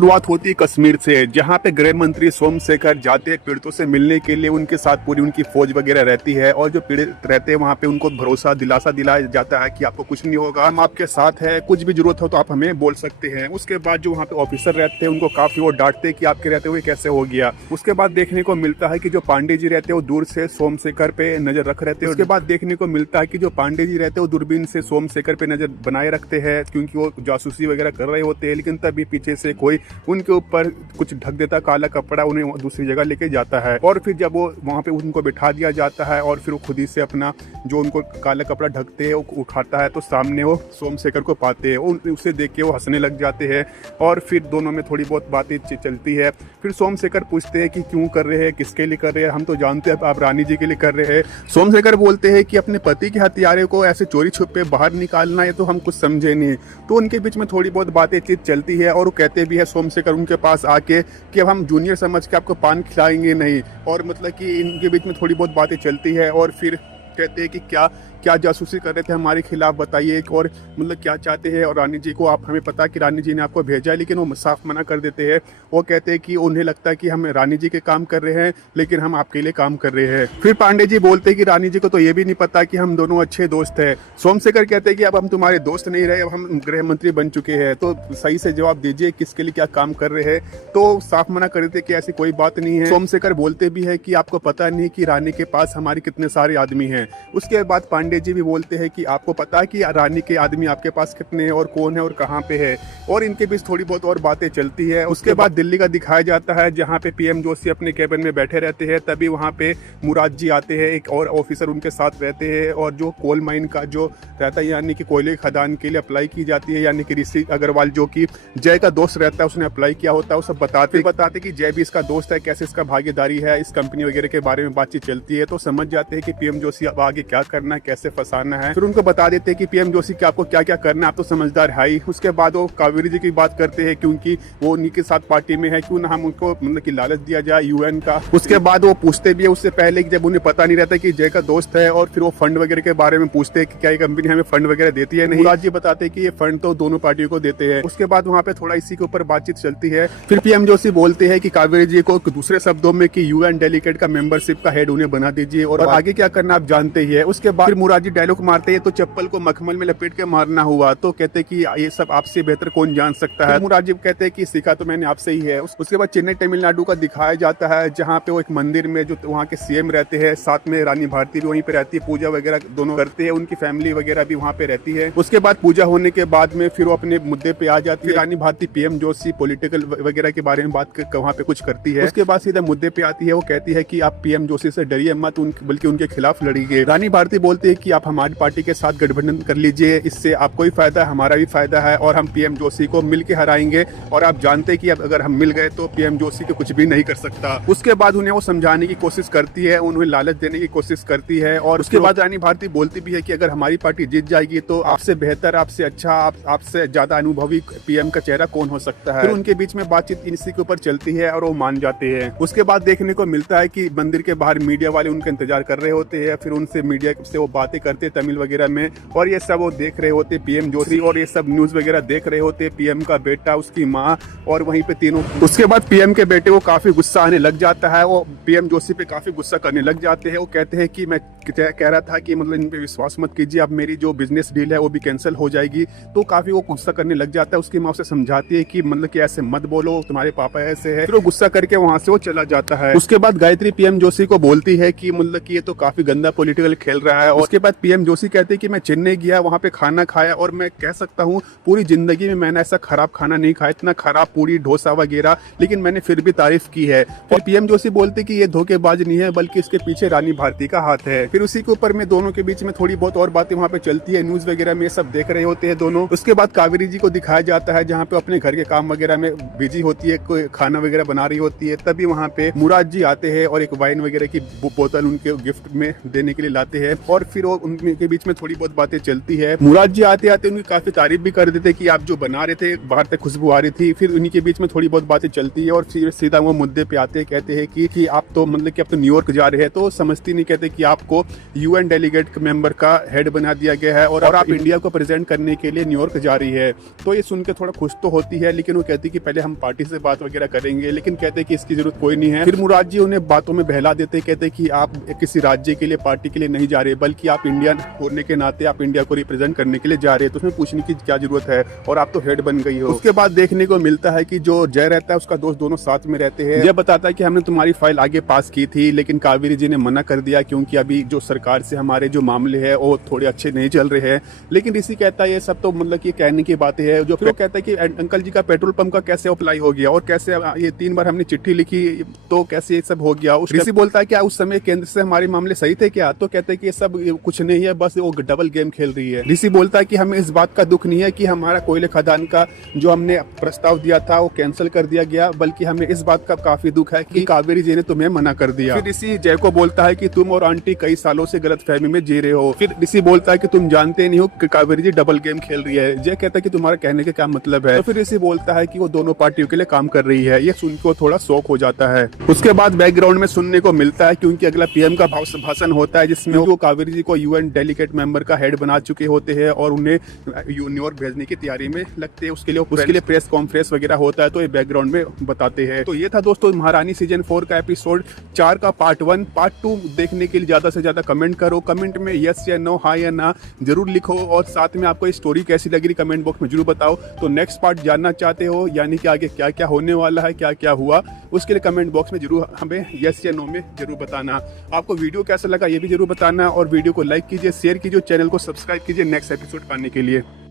शुरुआत होती है कश्मीर से, जहां पे गृह मंत्री सोमशेखर जाते हैं पीड़ितों से मिलने के लिए। उनके साथ पूरी उनकी फौज वगैरह रहती है और जो पीड़ित रहते हैं वहां पे उनको भरोसा दिलासा दिलाया जाता है कि आपको कुछ नहीं होगा, हम आपके साथ है, कुछ भी जरूरत हो तो आप हमें बोल सकते हैं। उसके बाद जो वहाँ पे ऑफिसर रहते हैं उनको काफी वो डांटते हैं कि आपके रहते हुए कैसे हो गया। उसके बाद देखने को मिलता है कि जो पांडे जी रहते हैं वो दूर से सोमशेखर पे नजर रख रहते हैं। उसके बाद देखने को मिलता है कि जो पांडे जी रहते हैं वो दूरबीन से सोमशेखर पे नजर बनाए रखते हैं, क्योंकि वो जासूसी वगैरह कर रहे होते हैं। लेकिन तभी पीछे से कोई उनके ऊपर कुछ ढक देता काला कपड़ा, उन्हें दूसरी जगह लेके जाता है। और फिर जब वो वहाँ पे उनको बिठा दिया जाता है और फिर वो खुद ही से अपना जो उनको काला कपड़ा ढकते हैं वो उठाता है, तो सामने वो सोमशेखर को पाते हैं। उसे देख के वो हंसने लग जाते हैं और फिर दोनों में थोड़ी बहुत बातें चलती है। फिर सोमशेखर पूछते हैं कि क्यों कर रहे हैं, किसके लिए कर रहे हैं, हम तो जानते हैं आप रानी जी के लिए कर रहे हैं। सोमशेखर बोलते हैं कि अपने पति के हथियारे को ऐसे चोरी छुपे बाहर निकालना है तो हम कुछ समझे नहीं। तो उनके बीच में थोड़ी बहुत बातें चलती है और वो कहते भी है सोमशेखर उनके पास आके कि अब हम जूनियर समझ के आपको पान खिलाएंगे नहीं। और मतलब कि इनके बीच में थोड़ी बहुत बातें चलती है और फिर कहते हैं कि क्या क्या जासूसी कर रहे थे हमारे खिलाफ, बताइए, और मतलब क्या चाहते हैं। और रानी जी को आप हमें पता कि रानी जी ने आपको भेजा है, लेकिन वो साफ मना कर देते हैं। वो कहते हैं कि उन्हें लगता है कि हम रानी जी के काम कर रहे हैं लेकिन हम आपके लिए काम कर रहे हैं। फिर पांडे जी बोलते हैं कि रानी जी को तो ये भी नहीं पता कि हम दोनों अच्छे दोस्त हैं। सोमशेखर कहते हैं कि अब हम तुम्हारे दोस्त नहीं रहे, अब हम गृह मंत्री बन चुके हैं, तो सही से जवाब दीजिए किसके लिए क्या काम कर रहे हैं। तो साफ मना कर देते कि ऐसी कोई बात नहीं है। सोमशेखर बोलते भी है कि आपको पता नहीं कि रानी के पास हमारे कितने सारे आदमी हैं। उसके बाद पांडे जी भी बोलते हैं कि आपको पता है कि रानी के आदमी आपके पास कितने हैं और कौन है और कहां पे है। और इनके बीच थोड़ी बहुत और बातें चलती है। उसके बाद दिल्ली का दिखाया जाता है जहां पे पीएम जोशी अपने कैबिन में बैठे रहते हैं। तभी वहां पे मुराद जी आते हैं, एक और ऑफिसर उनके साथ रहते हैं। और जो कोल माइन का जो रहता है, यानी कि कोयले खदान के लिए अप्लाई की जाती है, यानी कि ऋषि अग्रवाल जो कि जय का दोस्त रहता है उसने अप्लाई किया होता है, वो सब बताते कि जय भी इसका दोस्त है, कैसे इसका भागीदारी है इस कंपनी वगैरह के बारे में बातचीत चलती है। तो समझ जाते हैं कि पीएम जोशी अब आगे क्या करना है, कैसे फंसाना है। फिर उनको बता देते हैं कि पीएम जोशी कि आपको क्या क्या करना है, आप तो समझदार है ही। उसके बाद वो कावेरी जी की बात करते हैं, क्योंकि वो उन्हीं के साथ पार्टी में है, क्यों ना हम उनको मतलब कि लालच दिया जाए यूएन का। उसके बाद वो पूछते भी है उससे पहले कि जब उन्हें पता नहीं रहता कि जय का दोस्त है। और फिर वो फंड वगैरह के बारे में पूछते हैं कि क्या ये कंपनी हमें फंड वगैरह देती है नहीं। मुराद जी बताते हैं कि ये फंड तो दोनों पार्टियों को देते हैं। उसके बाद वहाँ पे थोड़ा इसी के ऊपर बातचीत चलती है। फिर पीएम जोशी बोलते हैं कि कावेरी जी को दूसरे शब्दों में कि यूएन डेलीगेट का मेंबरशिप का हेड उन्हें बना दीजिए और आगे क्या करना आप जानते ही है। उसके बाद मुराद जी डायलॉग मारते हैं, तो चप्पल को मखमल में लपेट के मारना हुआ। तो कहते कि ये सब आपसे बेहतर कौन जान सकता है। मुराद जी कहते हैं कि सीखा तो मैंने आपसे ही है। उसके बाद चेन्नई तमिलनाडु का दिखाया जाता है, जहाँ पे वो एक मंदिर में जो वहाँ के सीएम रहते हैं, साथ में रानी भारती भी वहीं पे रहती है, पूजा वगैरह दोनों करते हैं, उनकी फैमिली वगैरह भी वहाँ पे रहती है। उसके बाद पूजा होने के बाद में फिर वो अपने मुद्दे पे आ जाती है। रानी भारती पीएम जोशी पॉलिटिकल वगैरह के बारे में बात कर वहाँ पे कुछ करती है। उसके बाद सीधा मुद्दे पे आती है, वो कहती है कि आप पीएम जोशी से डरिए मत, बल्कि उनके खिलाफ लड़िए। रानी भारती बोलती है कि आप हमारी पार्टी के साथ गठबंधन कर लीजिए, इससे आपको भी फायदा है, हमारा भी फायदा है, और हम पीएम जोशी को मिल के हराएंगे। और आप जानते हैं कि अब अगर हम मिल गए तो पीएम जोशी को कुछ भी नहीं कर सकता। उसके बाद उन्हें वो समझाने की कोशिश करती है, उन्हें लालच देने की कोशिश करती है। और उसके बाद रानी भारती बोलती भी है कि अगर हमारी पार्टी जीत जाएगी तो आपसे बेहतर, आपसे अच्छा, आपसे ज्यादा अनुभवी पीएम का चेहरा कौन हो सकता है। फिर उनके बीच में बातचीत इसी के ऊपर चलती है और वो मान जाते हैं। उसके बाद देखने को मिलता है कि मंदिर के बाहर मीडिया वाले उनका इंतजार कर रहे होते हैं। फिर उनसे मीडिया से वो बातें करते हैं तमिल वगैरह में, और ये सब वो देख रहे होते पीएम जोशी, और ये सब न्यूज वगैरह देख रहे होते पीएम का बेटा, उसकी माँ और वहीं पे तीनों। उसके बाद पीएम के बेटे को काफी गुस्सा आने लग जाता है, वो पीएम जोशी पे काफी गुस्सा करने लग जाते हैं। वो कहते हैं कि मैं कह रहा था कि मतलब इन पे विश्वास मत कीजिए, अब मेरी जो बिजनेस डील है वो भी कैंसिल हो जाएगी। तो काफी वो गुस्सा करने लग जाता है। उसकी माँ उसे समझाती है कि मतलब कि ऐसे मत बोलो, तुम्हारे पापा ऐसे है। फिर वो गुस्सा करके वहां से वो चला जाता है। उसके बाद गायत्री पीएम जोशी को बोलती है कि मतलब कि ये तो काफी गंदा पॉलिटिकल खेल रहा है। और उसके बाद पीएम जोशी कहते हैं कि मैं चेन्नई गया, वहां पे खाना खाया, और मैं कह सकता हूँ पूरी जिंदगी में मैंने ऐसा खराब खाना नहीं खाया, इतना खराब पूरी डोसा वगैरह, लेकिन मैंने फिर भी तारीफ की है। और पीएम जोशी बोलते कि ये धोखेबाज नहीं है, बल्कि इसके पीछे रानी भारती का हाथ है। फिर उसी के ऊपर में दोनों के बीच में थोड़ी बहुत और बातें वहाँ पे चलती है, न्यूज वगैरह में सब देख रहे होते हैं दोनों। उसके बाद कावेरी जी को दिखाया जाता है जहाँ पे अपने घर के काम वगैरह में बिजी होती है, कोई खाना वगैरह बना रही होती है। तभी वहाँ पे मुराद जी आते हैं और एक वाइन वगैरह की बोतल उनके गिफ्ट में देने के लिए लाते हैं। और फिर वो उनके बीच में थोड़ी बहुत बातें चलती है। मुराद जी आते आते उनकी काफी तारीफ भी कर देते कि आप जो बना रहे थे बाहर तक खुशबू आ रही थी। फिर उन्हीं के बीच में थोड़ी बहुत बातें चलती है और फिर सीधा वो मुद्दे पे आते हैं, कहते हैं कि आप तो मतलब कि आप तो न्यूयॉर्क जा रहे हैं, तो समझती नहीं, कहते कि आपको यूएन डेलीगेट मेंबर का हेड बना दिया गया है और आप इंडिया को प्रेजेंट करने के लिए न्यूयॉर्क जा रही है। तो ये सुन के थोड़ा खुश तो होती है, लेकिन वो कहती कि पहले हम पार्टी से बात वगैरह करेंगे, लेकिन कहते कि इसकी जरूरत कोई नहीं है। फिर मुराद जी उन्हें बातों में बहला देते, कहते कि आप किसी राज्य के लिए पार्टी के लिए नहीं जा रहे, बल्कि आप इंडियन होने के नाते आप इंडिया को रिप्रेजेंट करने के लिए जा रहे हैं, तो उसमें पूछने की क्या जरूरत है और आप तो हेड बन गई हो। उसके बाद देखने को मिलता है कि जो जय रहता है उसका दोस्त दोनों साथ में रहते हैं। जय बताता है कि हमने तुम्हारी फाइल आगे पास की थी, लेकिन कावेरी जी ने मना कर दिया क्योंकि अभी जो सरकार से हमारे जो मामले हैं वो थोड़े अच्छे नहीं चल रहे हैं। लेकिन ऋषि कहता है ये सब तो मतलब कि कहने की बातें हैं। जो फिर वो कहता है कि अंकल जी का पेट्रोल पंप का कैसे अप्लाई हो गया और कैसे ये 3 बार हमने चिट्ठी लिखी तो कैसे ये सब हो गया। ऋषि बोलता है क्या उस समय केंद्र से हमारे मामले सही थे क्या? तो कहते हैं कि ये सब कुछ नहीं है, बस वो डबल गेम खेल रही है। ऋषि बोलता है कि हमें इस बात का दुख नहीं है कि हमारा कोयले खदान का जो हमने प्रस्ताव दिया था वो कैंसिल कर दिया गया, बल्कि हमें इस बात का काफी दुख है कि कावेरी जी ने तुम्हें मना कर दिया। फिर ऋषि जय को बोलता है कि तुम और आंटी कई सालों से गलतफहमी में जी रहे हो। फिर ऋषि बोलता है कि तुम जानते नहीं हो कि कावेरी जी डबल गेम खेल रही है। जय कहता है कि तुम्हारा कहने का क्या मतलब है? तो फिर ऋषि बोलता है कि वो दोनों पार्टियों के लिए काम कर रही है। ये सुन के थोड़ा शौक हो जाता है। उसके बाद बैकग्राउंड में सुनने को मिलता है क्योंकि अगला पीएम का भाषण होता है जिसमें वो कावेरी जी को यूएन डेलीगेट मेंबर का हेड बना चुके होते हैं और उन्हें न्यूयॉर्क भेजने की तैयारी में लगते हैं। उसके लिए प्रेस कॉन्फ्रेंस वगैरह होता है, तो ये बैकग्राउंड में बताते हैं। तो ये था दोस्तों महारानी सीजन 4 का एपिसोड 4 का पार्ट 1। पार्ट 2 देखने के लिए ज्यादा से ज्यादा कमेंट करो। कमेंट में यस या नो, हाँ या ना जरूर लिखो और साथ में आपको स्टोरी कैसी लग रही कमेंट बॉक्स में जरूर बताओ। तो नेक्स्ट पार्ट जानना चाहते हो यानी कि आगे क्या क्या होने वाला है, क्या क्या हुआ, उसके लिए कमेंट बॉक्स में जरूर हमें यस या नो में जरूर बताना। आपको वीडियो कैसा लगा ये भी जरूर बताना और वीडियो को लाइक कीजिए, शेयर कीजिए, चैनल को सब्सक्राइब कीजिए नेक्स्ट एपिसोड पाने के लिए।